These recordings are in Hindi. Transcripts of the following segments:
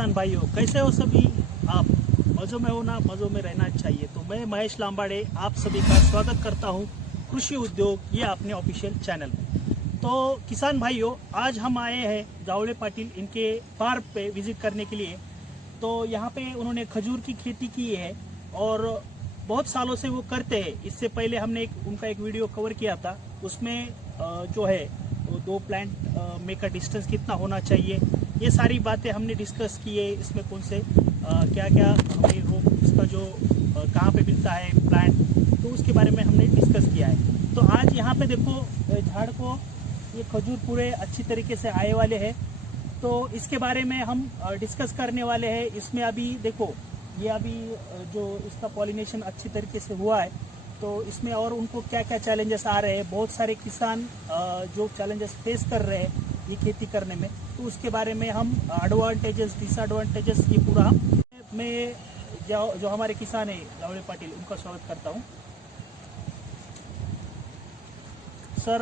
किसान भाइयों, कैसे हो सभी आप? मज़ों में हो ना? मज़ों में रहना चाहिए। तो मैं महेश लांबाड़े आप सभी का स्वागत करता हूं कृषि उद्योग ये अपने ऑफिशियल चैनल में। तो किसान भाइयों, आज हम आए हैं जावड़े पाटिल इनके फार्म पे विजिट करने के लिए। तो यहाँ पे उन्होंने खजूर की खेती की है और बहुत सालों से वो करते हैं। इससे पहले हमने उनका एक वीडियो कवर किया था, उसमें जो है वो 2 प्लांट में का डिस्टेंस कितना होना चाहिए, ये सारी बातें हमने डिस्कस की है। इसमें कौन से क्या क्या हमें रोग, इसका जो कहाँ पे मिलता है प्लांट, तो उसके बारे में हमने डिस्कस किया है। तो आज यहाँ पे देखो झाड़ को ये खजूर पूरे अच्छी तरीके से आए वाले हैं, तो इसके बारे में हम डिस्कस करने वाले हैं। इसमें अभी देखो ये अभी जो इसका पॉलिनेशन अच्छी तरीके से हुआ है, तो इसमें और उनको क्या क्या चैलेंजेस आ रहे हैं, बहुत सारे किसान जो चैलेंजेस फेस कर रहे हैं ये खेती करने में, तो उसके बारे में हम एडवांटेजेस डिसएडवांटेजेस ये पूरा हम मैं जो हमारे किसान है जावड़े पाटिल, उनका स्वागत करता हूँ। सर,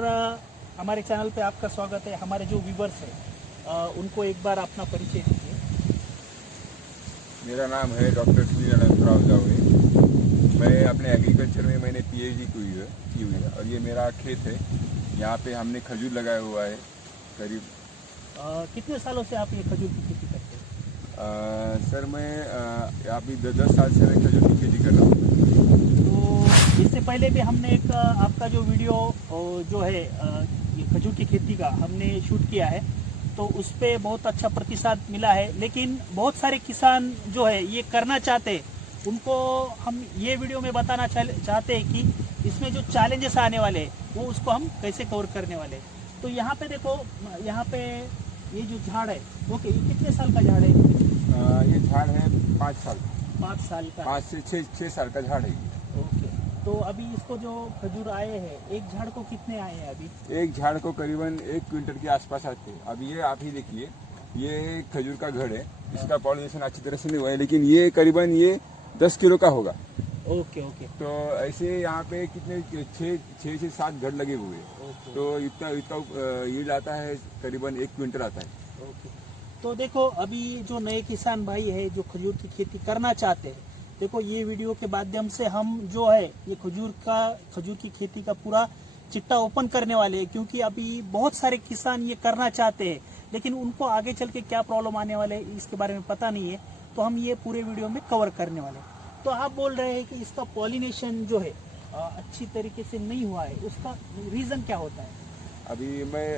हमारे चैनल पे आपका स्वागत है। हमारे जो व्यूवर्स है उनको एक बार अपना परिचय दीजिए। मेरा नाम है डॉक्टर श्री अनंतराव जावड़े। मैं अपने एग्रीकल्चर में मैंने पीएचडी की हुई है और ये मेरा खेत है। यहाँ पे हमने खजूर लगाया हुआ है करीब। कितने सालों से आप ये खजूर की खेती करते हैं? सर मैं अभी 10 साल से मैं खजूर की खेती कर रहा हूँ। तो इससे पहले भी हमने एक आपका जो वीडियो जो है ये खजूर की खेती का हमने शूट किया है, तो उस पर बहुत अच्छा प्रतिसाद मिला है। लेकिन बहुत सारे किसान जो है ये करना चाहते हैं, उनको हम ये वीडियो में बताना चाहते हैं कि इसमें जो चैलेंजेस आने वाले हैं वो उसको हम कैसे कवर करने वाले हैं। तो यहाँ पे देखो, यहाँ पे ये जो झाड़ है, ओके, ये कितने साल का झाड़ है? ये झाड़ है 5 साल 5 साल का। 5 से 6 साल का झाड़ है। ओके, तो अभी इसको जो खजूर आए हैं, एक झाड़ को कितने आए हैं अभी? एक झाड़ को करीबन 1 क्विंटल के आसपास आते हैं। अब ये आप ही देखिए, ये खजूर का घड़ है, इसका पॉलिनेशन अच्छी तरह से नहीं हुआ है, लेकिन ये करीबन ये 10 किलो का होगा। Okay okay. तो ऐसे यहाँ पे कितने 6 से 7 घड़ लगे हुए हैं। ओके तो इतना यील्ड आता है, करीबन 1 क्विंटल आता है। ओके। तो देखो, अभी जो नए किसान भाई है जो खजूर की खेती करना चाहते हैं, देखो ये वीडियो के माध्यम से हम जो है ये खजूर की खेती का पूरा चिट्टा ओपन करने वाले हैं। क्योंकि अभी बहुत सारे किसान ये करना चाहते हैं, लेकिन उनको आगे चल के क्या प्रॉब्लम आने वाले हैं इसके बारे में पता नहीं है, तो हम ये पूरे वीडियो में कवर करने वाले हैं। तो आप बोल रहे हैं कि इसका पॉलिनेशन जो है अच्छी तरीके से नहीं हुआ है, उसका रीजन क्या होता है? अभी मैं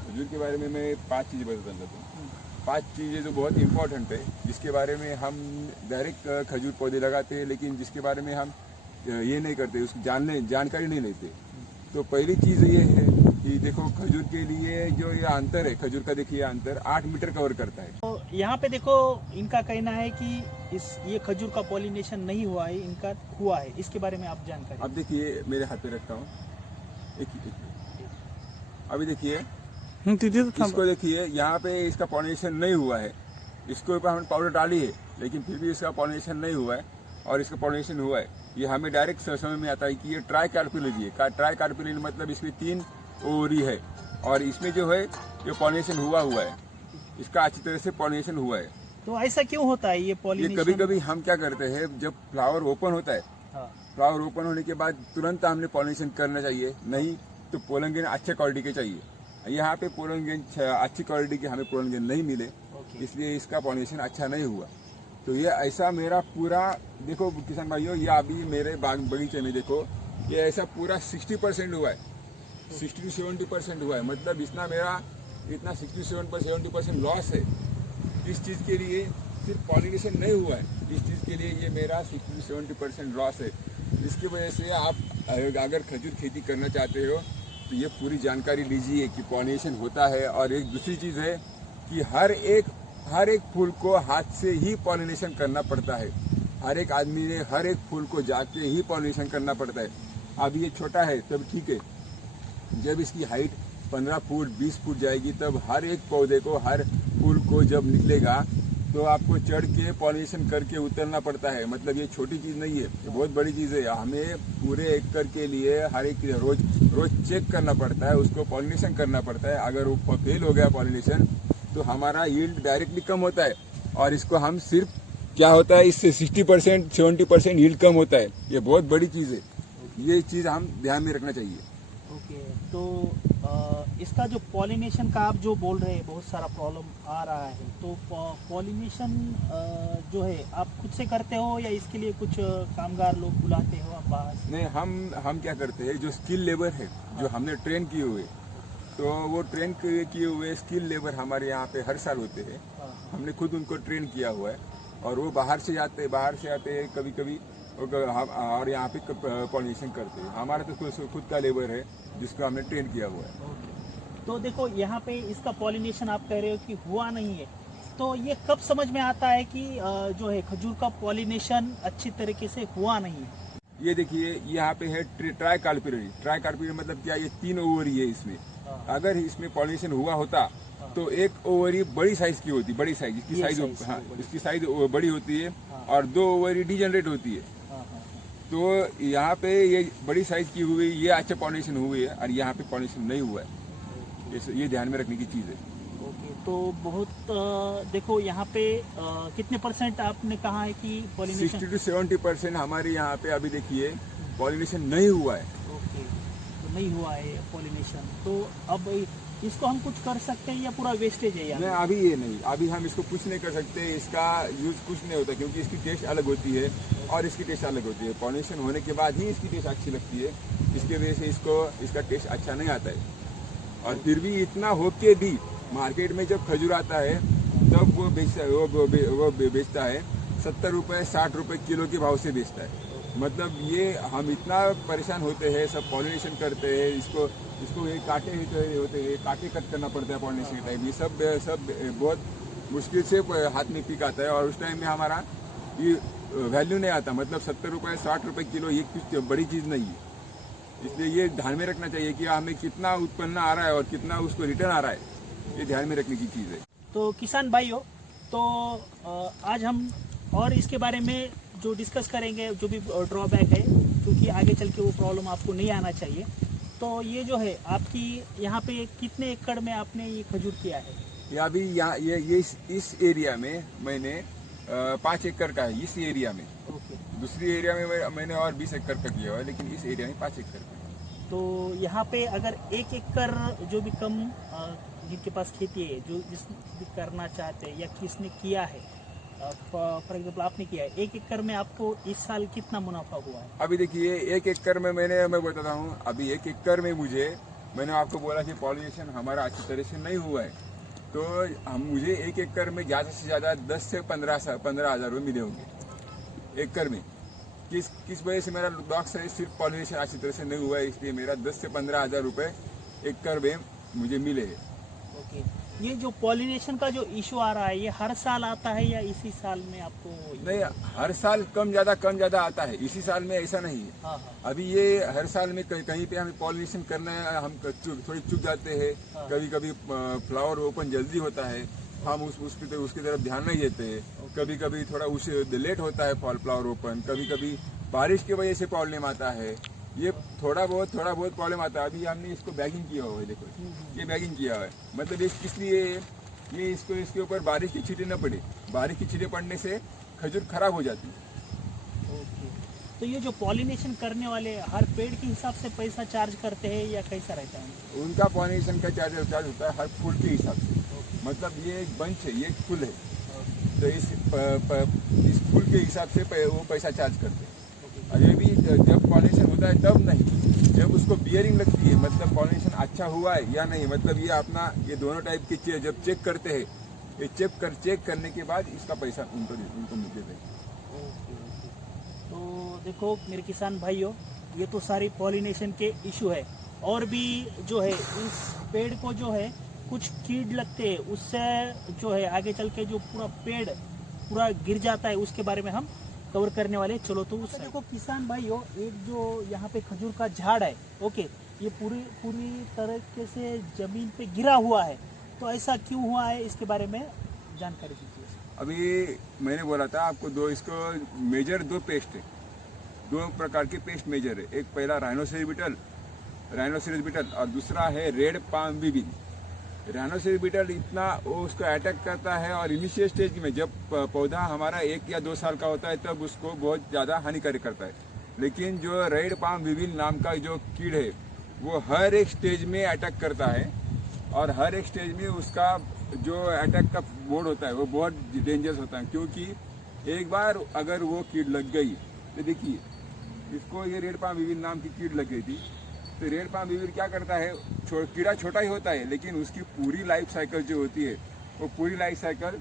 खजूर के बारे में मैं 5 चीज़ें बताना चाहता हूँ। 5 चीज़ें जो बहुत इम्पोर्टेंट है, जिसके बारे में हम डायरेक्ट खजूर पौधे लगाते हैं, लेकिन जिसके बारे में हम ये नहीं करते, उसकी जानकारी नहीं लेते। तो पहली चीज़ ये है कि देखो खजूर के लिए जो ये अंतर है, खजूर का देखिए अंतर 8 मीटर कवर करता है। तो यहाँ पे देखो, इनका कहना है कि ये खजूर का पॉलिनेशन नहीं हुआ है, इनका हुआ है। इसके बारे में आप जानकारी? अब देखिए, मेरे हाथ पे रखता हूँ, अभी देखिए इसको देखिए, यहाँ पे इसका पॉलिनेशन नहीं हुआ है। इसके ऊपर हमने पाउडर डाली है, लेकिन फिर भी इसका पॉलिनेशन नहीं हुआ है। और इसका पॉलिनेशन हुआ है, ये हमें डायरेक्ट समझ में आता है कि ये ट्राई कार्पिलोजी है। ट्राई कार्पिलोजी मतलब इसमें 3 ओरी है, और इसमें जो है ये पॉलिनेशन हुआ है, इसका अच्छी तरह से पॉलिनेशन हुआ है। तो ऐसा क्यों होता है ये पॉलिनेशन? ये कभी कभी हम क्या करते हैं, जब फ्लावर ओपन होता है, फ्लावर ओपन होने के बाद तुरंत हमने पॉलिनेशन करना चाहिए, नहीं तो पोलन ग्रेन अच्छे क्वालिटी के चाहिए। यहाँ पे पोलन ग्रेन अच्छी क्वालिटी के हमें पोलन ग्रेन नहीं मिले, इसलिए इसका पॉलिनेशन अच्छा नहीं हुआ। तो ये ऐसा मेरा पूरा देखो किसान भाइयों, ये अभी मेरे बगीचे में देखो, ये ऐसा पूरा 60% हुआ है, 60 to 70% हुआ है। मतलब इतना 60 से 70% लॉस है। इस चीज़ के लिए सिर्फ पॉलिनेशन नहीं हुआ है, इस चीज़ के लिए ये मेरा 60 से 70% लॉस है। इसकी वजह से आप अगर खजूर खेती करना चाहते हो तो ये पूरी जानकारी लीजिए कि पॉलिनेशन होता है। और एक दूसरी चीज़ है कि हर एक फूल को हाथ से ही पॉलिनेशन करना पड़ता है। हर एक आदमी ने हर एक फूल को जाके ही पॉलिनेशन करना पड़ता है। अब ये छोटा है तब ठीक है, जब इसकी हाइट 15 फुट 20 फुट जाएगी, तब हर एक पौधे को, हर फूल को जब निकलेगा तो आपको चढ़ के पॉलिनेशन करके उतरना पड़ता है। मतलब ये छोटी चीज़ नहीं है, ये बहुत बड़ी चीज़ है। हमें पूरे एकड़ के लिए हर एक रोज चेक करना पड़ता है, उसको पॉलिनेशन करना पड़ता है। अगर वो फेल हो गया पॉलिनेशन तो हमारा यील्ड डायरेक्टली कम होता है। और इसको हम सिर्फ क्या होता है इससे 60% 70% यील्ड कम होता है। ये बहुत बड़ी चीज़ है, ये चीज़ हम ध्यान में रखना चाहिए। ओके, तो इसका जो पॉलिनेशन का आप जो बोल रहे हैं बहुत सारा प्रॉब्लम आ रहा है, तो पॉलिनेशन जो है आप खुद से करते हो या इसके लिए कुछ कामगार लोग बुलाते हो आप बाहर से? नहीं, हम क्या करते हैं, जो स्किल लेबर है जो हमने ट्रेन किए हुए, तो वो ट्रेन किए हुए स्किल लेबर हमारे यहाँ पे हर साल होते हैं। हमने खुद उनको ट्रेन किया हुआ है और वो बाहर से आते हैं कभी कभी और यहाँ पे पॉलिनेशन करते हैं। हमारा तो खुद का लेबर है जिसको हमने ट्रेन किया हुआ है। तो देखो यहाँ पे इसका पॉलिनेशन आप कह रहे हो कि हुआ नहीं है, तो ये कब समझ में आता है कि जो है खजूर का पॉलिनेशन अच्छी तरीके से हुआ नहीं है? ये देखिए यहाँ पे है ट्राई कार्पेरी मतलब क्या, ये 3 ओवरी है इसमें। अगर इसमें पॉलिनेशन हुआ होता तो एक ओवरी बड़ी साइज की होती, बड़ी साइज इसकी साइज, हाँ इसकी साइज बड़ी होती है और 2 ओवरी डिजनरेट होती है। तो यहाँ पे ये बड़ी साइज की हुई, ये अच्छा पॉलिनेशन हुई है और यहाँ पे पॉलिनेशन नहीं हुआ है। ये ध्यान में रखने की चीज़ है। ओके, तो बहुत देखो यहाँ पे कितने % आपने कहा है कि पॉलिनेशन? 60 to 70% हमारे यहाँ पे अभी देखिए पॉलिनेशन नहीं हुआ है। ओके, तो नहीं हुआ है पॉलिनेशन, तो अब इसको हम कुछ कर सकते हैं या पूरा वेस्टेज है यार? नहीं, अभी ये नहीं, अभी हम इसको कुछ नहीं कर सकते, इसका यूज कुछ नहीं होता क्योंकि इसकी टेस्ट अलग होती है और इसकी टेस्ट अलग होती है। पॉलिनेशन होने के बाद ही इसकी टेस्ट अच्छी लगती है, इसके वजह से इसका टेस्ट अच्छा नहीं आता है। और फिर भी इतना होके भी मार्केट में जब खजूर आता है तब वो बेचता है 70 रुपये 60 रुपये किलो के भाव से बेचता है। मतलब ये हम इतना परेशान होते हैं, सब पॉलिनेशन करते हैं, इसको ये कांटे होते हैं, कांटे कट करना पड़ता है पॉलिनेशन के टाइम। ये सब बहुत मुश्किल से हाथ में पिक आता है और उस टाइम में हमारा ये वैल्यू नहीं आता। मतलब 70 रुपये 60 रुपये किलो ये कुछ बड़ी चीज़ नहीं है। इसलिए ये ध्यान में रखना चाहिए कि हमें कितना उत्पन्न आ रहा है और कितना उसको रिटर्न आ रहा है, ये ध्यान में रखने की चीज़ है। तो किसान भाइयों, तो आज हम और इसके बारे में जो डिस्कस करेंगे, जो भी ड्रॉबैक है, क्योंकि आगे चल के वो प्रॉब्लम आपको नहीं आना चाहिए। तो ये जो है आपकी यहाँ पे कितने एकड़ में आपने ये खजूर किया है? ये अभी यहाँ ये इस एरिया में मैंने 5 एकड़ का है, इस एरिया में। ओके, दूसरी एरिया में मैंने और 20 एकड़ का किया हुआ है, लेकिन इस एरिया में 5 एकड़ का। तो यहाँ पे अगर 1 एकड़ जो भी कम जिनके पास खेती है, जो जिस भी करना चाहते हैं या किसने किया है, फॉर एग्जाम्पल आपने किया है, 1 एकड़ में आपको इस साल कितना मुनाफा हुआ है? अभी देखिए 1 एकड़ में मैं बताता हूँ, अभी 1 एकड़ में मैंने आपको बोला कि पॉलिनेशन हमारा अच्छी तरह से नहीं हुआ है, तो मुझे 1 एकड़ में ज़्यादा से ज़्यादा 10 से 15,000 रुपये मिले होंगे एकड़ में। किस वजह से मेरा लॉस है, सिर्फ पॉलिनेशन अच्छी तरह से नहीं हुआ है, इसलिए मेरा 10 से 15,000 रुपये एकड़ में मुझे मिले हैं। ओके, ये जो पॉलिनेशन का जो इशू आ रहा है, ये हर साल आता है या इसी साल में आपको? नहीं, हर साल कम ज़्यादा आता है, इसी साल में ऐसा नहीं है। हाँ हाँ। अभी ये हर साल में कहीं पे हमें पॉलिनेशन करना है, हम थोड़ी चूक जाते हैं। हाँ। कभी कभी फ्लावर ओपन जल्दी होता है, हम उसकी तरफ ध्यान नहीं देते हैं। कभी कभी थोड़ा लेट होता है फ्लावर ओपन, कभी कभी बारिश की वजह से प्रॉब्लम आता है। ये थोड़ा बहुत प्रॉब्लम आता है। अभी हमने इसको बैगिंग किया हुआ है, देखो ये बैगिंग किया हुआ है, मतलब ये किस लिए, ये इसके ऊपर बारिश की छींटे न पड़े। बारिश की छींटे पड़ने से खजूर खराब हो जाती है। ओके, तो ये जो पॉलिनेशन करने वाले हर पेड़ के हिसाब से पैसा चार्ज करते हैं या कैसा रहता है? उनका पॉलिनेशन का चार्ज होता है हर फूल के हिसाब से। मतलब ये एक बंच है, ये एक फूल है, तो इस फूल के हिसाब से वो पैसा चार्ज करते हैं। और ये भी जब पॉलिनेशन होता है तब नहीं, जब उसको बियरिंग लगती है, मतलब पॉलिनेशन अच्छा हुआ है या नहीं, मतलब ये अपना ये दोनों टाइप की चीज़ जब चेक करते हैं, ये चेक करने के बाद इसका पैसा उनको मिलते हैं। तो देखो मेरे किसान भाइयों, ये तो सारी पॉलिनेशन के इशू है, और भी जो है इस पेड़ को जो है कुछ कीड़ लगते हैं, उससे जो है आगे चल के जो पूरा पेड़ पूरा गिर जाता है, उसके बारे में हम कवर करने वाले। चलो, तो उससे देखो किसान भाइयों, एक जो यहाँ पे खजूर का झाड़ है, ओके, ये पूरी तरीके से जमीन पे गिरा हुआ है, तो ऐसा क्यों हुआ है, इसके बारे में जानकारी दीजिए। अभी मैंने बोला था आपको इसको मेजर 2 पेस्ट है, 2 प्रकार के पेस्ट मेजर है। एक पहला राइनोसेरिस बीटल और दूसरा है रेड पाम बीबिन। राइनोसेरस बीटल इतना वो उसको अटैक करता है, और इनिशियल स्टेज में जब पौधा हमारा 1 या 2 साल का होता है तब उसको बहुत ज़्यादा हानिकारक करता है। लेकिन जो रेड पाम विविल नाम का जो कीड़ है वो हर एक स्टेज में अटैक करता है, और हर एक स्टेज में उसका जो अटैक का मोड होता है वो बहुत डेंजरस होता है। क्योंकि एक बार अगर वो कीड़ लग गई तो देखिए, इसको ये रेड पाम विविल नाम की कीड़ लग गई थी। तो रेड पाम विविल क्या करता है, कीड़ा छोटा ही होता है लेकिन उसकी पूरी लाइफ साइकिल जो होती है वो पूरी लाइफ साइकिल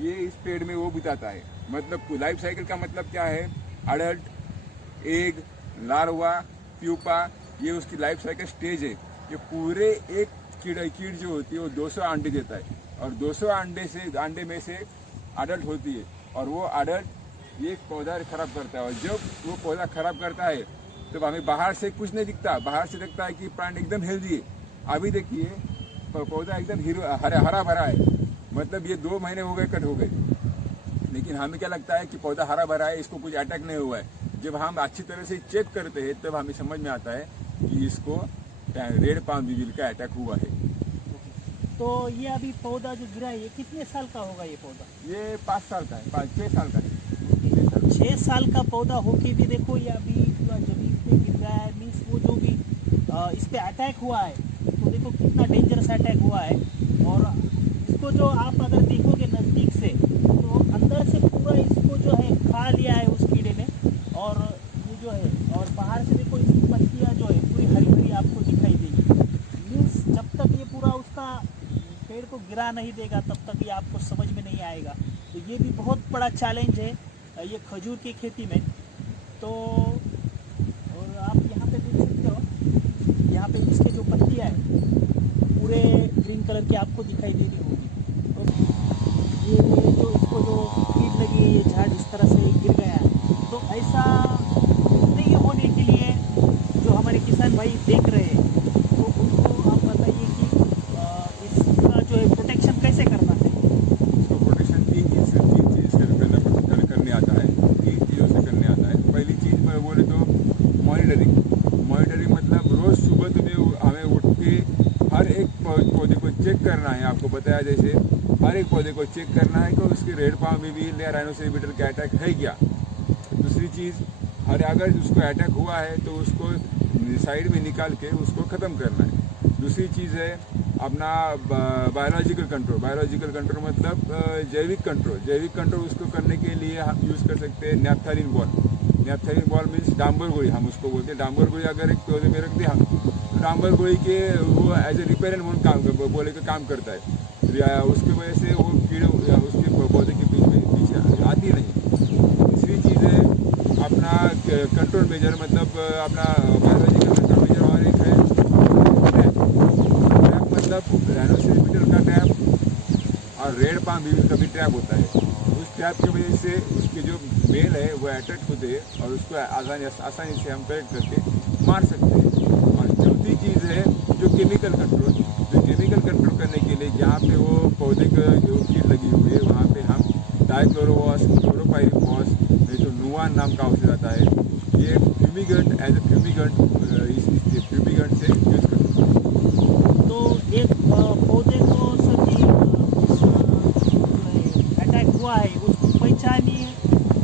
ये इस पेड़ में वो बिताता है। मतलब लाइफ साइकिल का मतलब क्या है, अडल्ट, एग, लार्वा, प्यूपा, ये उसकी लाइफ साइकिल स्टेज है। ये पूरे एक कीड़ जो होती है वो 200 अंडे देता है, और 200 अंडे में से अडल्ट होती है, और वो अडल्ट ये पौधा खराब करता है। और जब वो पौधा खराब करता है तो हमें बाहर से कुछ नहीं दिखता, बाहर से दिखता है कि प्लांट एकदम हेल्दी है। अभी देखिए पौधा एकदम हरा भरा है, मतलब ये 2 महीने हो गए कट हो गए, लेकिन हमें क्या लगता है कि पौधा हरा भरा है, इसको कुछ अटैक नहीं हुआ है। जब हम अच्छी तरह से चेक करते हैं तब हमें समझ में आता है कि इसको रेड पाम विविल का अटैक हुआ है। तो ये अभी पौधा जो गिरा है ये कितने साल का होगा ये पौधा? ये 5 साल का है, 6 साल का है। 6 साल का पौधा होके भी देखो ये अभी पूरा जमीन पे गिर रहा है। मीन्स वो जो भी इस पे अटैक हुआ है तो देखो कितना डेंजरस अटैक हुआ है। और इसको जो आप अगर देखोगे नज़दीक से तो अंदर से पूरा इसको जो है खा लिया है उस कीड़े ने। और ये जो है, और बाहर से देखो इसकी पत्तियाँ जो है पूरी हरी हरी आपको दिखाई देगी। मीन्स जब तक ये पूरा उसका पेड़ को गिरा नहीं देगा तब तक ये आपको समझ में नहीं आएगा। तो ये भी बहुत बड़ा चैलेंज है ये खजूर की खेती में। तो और आप यहाँ पे देख सकते हो, यहाँ पे इसके जो पत्तियाँ हैं पूरे ग्रीन कलर की आपको दिखाई दे रही होगी। तो ये जो इसको जो कीट लगी है, ये झाड़ इस तरह से गिर गया है। तो ऐसा नहीं होने के लिए जो हमारे किसान भाई देख रहे हैं तो उनको आप बताइए कि इसका जो है प्रोटेक्शन कैसे करना है। इसको प्रोटेक्शन 3 चीज़ से करने आता है, 3 चीज़ों से करने आता है। पहली चीज़ मैं बोले तो मॉनिटरिंग मतलब रोज़ सुबह तुम्हें हमें उठ के हर एक पौधे को चेक करना है। आपको बताया जैसे हर एक पौधे को चेक करना है कि उसके रेड पाम विविल या राइनोसेरस बीटल का अटैक है क्या। दूसरी चीज़, अगर उसको अटैक हुआ है तो उसको साइड में निकाल के उसको ख़त्म करना है। दूसरी चीज़ है अपना बायोलॉजिकल कंट्रोल मतलब जैविक कंट्रोल उसको करने के लिए हम यूज़ कर सकते हैं नैप्थेलिन बॉल मीन्स डांबर गोली, हम उसको बोलते हैं। डांबर गोली अगर एक पौधे में रख दिया तो डांबर गोली के वो एज ए रिपेरेंट मोड काम करता है। उसकी वजह से वो कीड़े उसके पौधे के पीछे आती नहीं। तीसरी चीज़ है अपना कंट्रोल मेजर मतलब अपना बायोलॉजिकल कंट्रोल मेजर, और एक है ट्रैप मतलब राइनोसेरस बीटल का ट्रैप और रेड पाम विविल का भी ट्रैप होता है। उस ट्रैप की वजह से उसके जो मेल है वो अटैक होते हैं और उसको आसानी से हम करेक्ट करके मार सकते हैं। और चौथी चीज़ है जो केमिकल कंट्रोल करने के लिए जहाँ पे वो पौधे का जो कीट लगी हुई है वहाँ पे हम डाइक्लोरोवास, क्लोरोपाइरिफॉस, जो नुआन नाम का औषध आता है, ये फ्यूमिगेंट एज ए फ्यूमिगेंट से यूज़ करते हैं। तो एक पौधे को सभी अटैक हुआ है उसको पहचानने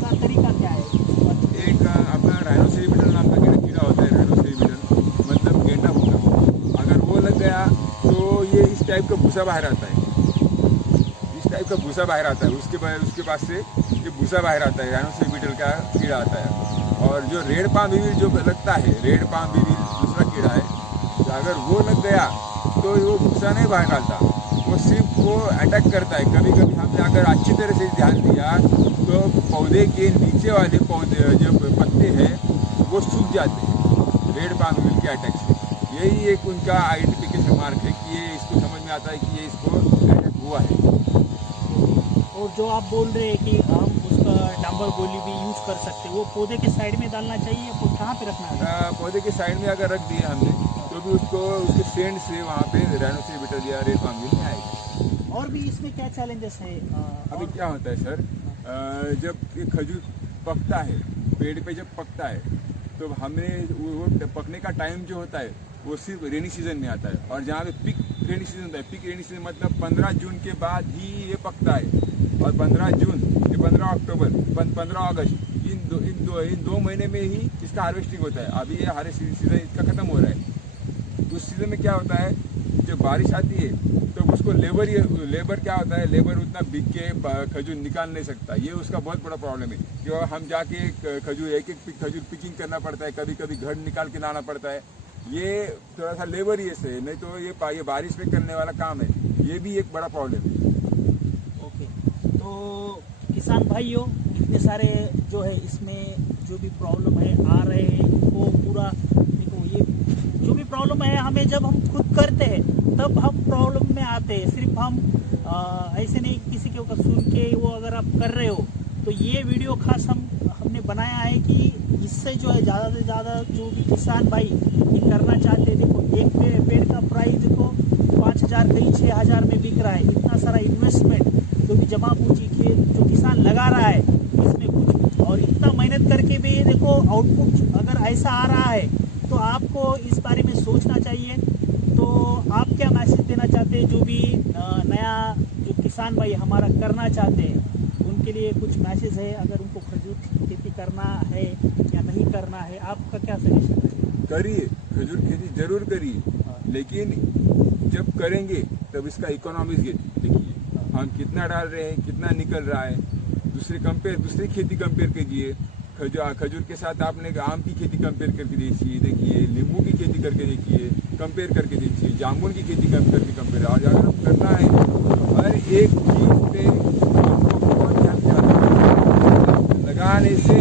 का तरीका क्या है? एक अपना राइनोसेरस बीटल नाम का कीड़ा होता है, राइनोसेरस बीटल मतलब गेंडा भूसा। अगर वो लग गया तो ये इस टाइप का भूसा बाहर आता है, उसके पास से ये भूसा बाहर आता है, राइनोसेरस बीटल का कीड़ा आता है। और जो रेड पाम विविल जो लगता है, रेड पाम विविल दूसरा कीड़ा है, तो अगर वो लग गया तो वो भूसा नहीं बाहर डालता, वो सिर्फ वो अटैक करता है। कभी कभी हमने अगर अच्छी तरह से ध्यान दिया तो पौधे के नीचे वाले पौधे जो पत्ते हैं वो सूख जाते हैं रेड पाम विविल के अटैक से। यही एक उनका आइडेंटिफिकेशन मार्क है कि ये इसको समझ में आता है कि ये इसको अटैक हुआ है। और जो आप बोल रहे हैं कि हम उसका डांबर गोली भी यूज़ कर सकते हैं, वो पौधे के साइड में डालना चाहिए या कहाँ पे रखना है? पौधे के साइड में अगर रख दिए हमने तो भी उसको उसके सेंड से वहाँ पे राइनोसेरस बीटल या रेड पाम विविल नहीं आएगी। और भी इसमें क्या चैलेंजेस है? अभी क्या होता है सर, जब ये खजूर पकता है, पेड़ पे जब पकता है तो हमें वो पकने का टाइम जो होता है वो सिर्फ रेनी सीजन में आता है। और जहाँ पे रेनी सीजन होता है। पीक रेनी सीजन मतलब 15 जून के बाद ही ये पकता है, और 15 जून से 15 अक्टूबर 15 अगस्त इन दो महीने में ही इसका हार्वेस्टिंग होता है। अभी ये हार्वेस्टिंग सीजन इसका खत्म हो रहा है। उस सीजन में क्या होता है, जब बारिश आती है तो उसको लेबर क्या होता है, लेबर उतना बिक के खजूर निकाल नहीं सकता। ये उसका बहुत बड़ा प्रॉब्लम है कि हम जाके खजूर एक खजूर पिकिंग करना पड़ता है, कभी कभी घर निकाल के लाना पड़ता है। ये थोड़ा सा लेबर ही ऐसे है, नहीं तो ये बारिश में करने वाला काम है। ये भी एक बड़ा प्रॉब्लम है। ओके, तो किसान भाइयों, इतने सारे जो है इसमें जो भी प्रॉब्लम है आ रहे हैं, वो पूरा देखो, ये जो भी प्रॉब्लम है हमें जब हम खुद करते हैं तब हम प्रॉब्लम में आते हैं। सिर्फ हम ऐसे नहीं किसी के ऊपर सुन के वो अगर आप कर रहे हो, तो ये वीडियो खास हमने बनाया है कि इससे जो है ज़्यादा से ज़्यादा जो भी किसान भाई ये करना चाहते हैं। देखो, एक पेड़ का प्राइस देखो 5,000 कहीं 6,000 में बिक रहा है। इतना सारा इन्वेस्टमेंट जो भी जमा पूंजी के जो किसान लगा रहा है इसमें कुछ, और इतना मेहनत करके भी देखो आउटपुट अगर ऐसा आ रहा है, तो आपको इस बारे में सोचना चाहिए। तो आप क्या मैसेज देना चाहते हैं जो भी नया जो किसान भाई हमारा करना चाहते हैं, उनके लिए कुछ मैसेज है? अगर उनको खजूर खेती करना है या नहीं करना है, आपका क्या सजेशन है? करिए, खजूर खेती जरूर करिए, लेकिन जब करेंगे तब इसका इकोनॉमिक्स देखिए, हम कितना डाल रहे हैं, कितना निकल रहा है। दूसरी खेती कंपेयर कीजिए। खजूर के साथ आपने आम की खेती कंपेयर करके देखिए, नींबू की खेती करके देखिए, कंपेयर करके देखिए, जामुन की खेती करके कंपेयर। और अगर करना है तो हर एक चीज पे आपको बहुत ध्यान लगाने से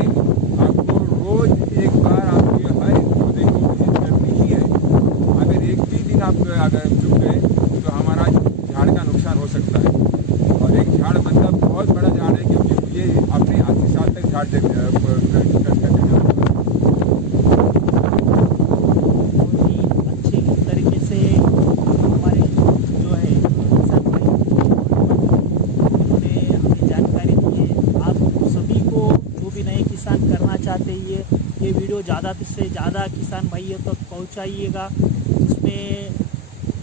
आपको रोज एक बार आपके हर एक पौधे को विजिट करनी ही है। अगर एक भी दिन आप अगर चुप गए तो हमारा झाड़ का नुकसान हो सकता है। और एक झाड़ मतलब बहुत बड़ा झाड़ है, क्योंकि ये अपने 80 साल तक झाड़ चाहते ये वीडियो ज़्यादा से ज़्यादा किसान भाइयों तक पहुंचाइएगा। उसमें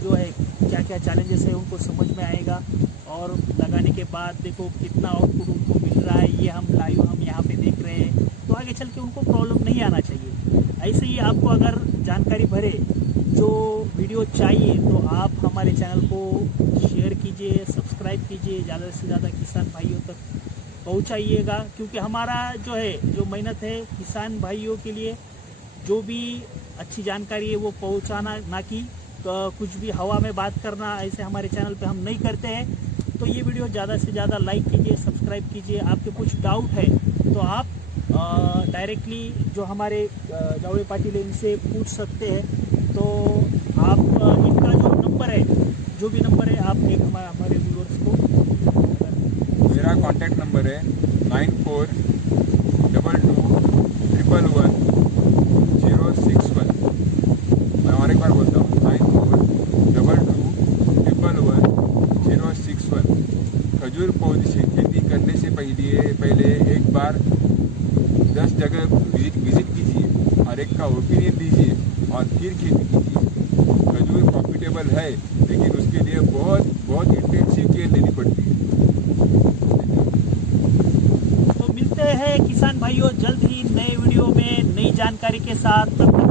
जो है क्या क्या चैलेंजेस है उनको समझ में आएगा, और लगाने के बाद देखो कितना आउटपुट उनको मिल रहा है, ये हम लाइव हम यहाँ पे देख रहे हैं। तो आगे चल के उनको प्रॉब्लम नहीं आना चाहिए। ऐसे ही आपको अगर जानकारी भरे जो वीडियो चाहिए तो आप हमारे चैनल को शेयर कीजिए, सब्सक्राइब कीजिए, ज़्यादा से ज़्यादा किसान भाइयों तक पहुंचाइएगा। क्योंकि हमारा जो है जो मेहनत है किसान भाइयों के लिए जो भी अच्छी जानकारी है वो पहुंचाना, ना कि कुछ भी हवा में बात करना, ऐसे हमारे चैनल पे हम नहीं करते हैं। तो ये वीडियो ज़्यादा से ज़्यादा लाइक कीजिए, सब्सक्राइब कीजिए। आपके कुछ डाउट है तो आप डायरेक्टली जो हमारे जावड़े पाटिल इनसे पूछ सकते हैं। तो आप इनका जो नंबर है, जो भी नंबर है, आप एक हमारे व्यूअर्स को। मेरा कॉन्टैक्ट नंबर है 9422 111 061। मैं और एक बार बोलता हूँ, 9422 111 061। खजूर पौधे से खेती करने से पहले एक बार 10 जगह विजिट कीजिए और एक का ओपिनियन दीजिए और फिर खेती कीजिए। खजूर प्रॉफिटेबल है, लेकिन उसके लिए बहुत इंटेंसिव केयर लेनी पड़ती है। तो मिलते हैं किसान भाइयों जल्द ही नए वीडियो में नई जानकारी के साथ। तब